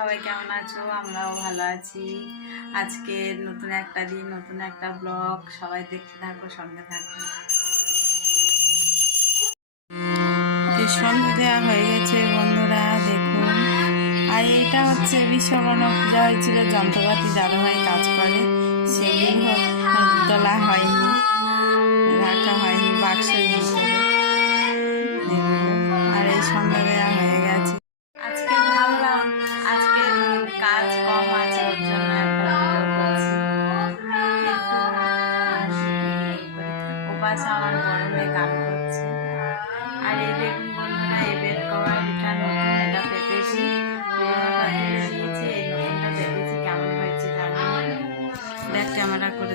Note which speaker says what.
Speaker 1: সবাই কেমন আছো? আমরাও ভালো আছি। আজকে নতুন একটা দিন, নতুন একটা ব্লগ সবাই দেখতে থাকো, সঙ্গে থাকো। এই সন্ধ্যে দেওয়া হয়ে গেছে বন্ধুরা, দেখুন। আর এটা হচ্ছে বিশ্বকর্মা পূজা হয়েছিল, যন্ত্রপাতি দাদাভাই কাজ করে, সেগুলো তোলা হয়নি, রাখা হয়নি, বাক্সের ওপাশে আমার গান করছে। আর এই দেখুন বন্ধুরা এই বেড কভারটা নতুন এটা পেতেছি এই নতুনটা পেতেছি কেমন হয়েছে জানি? দেখ ক্যামেরা করে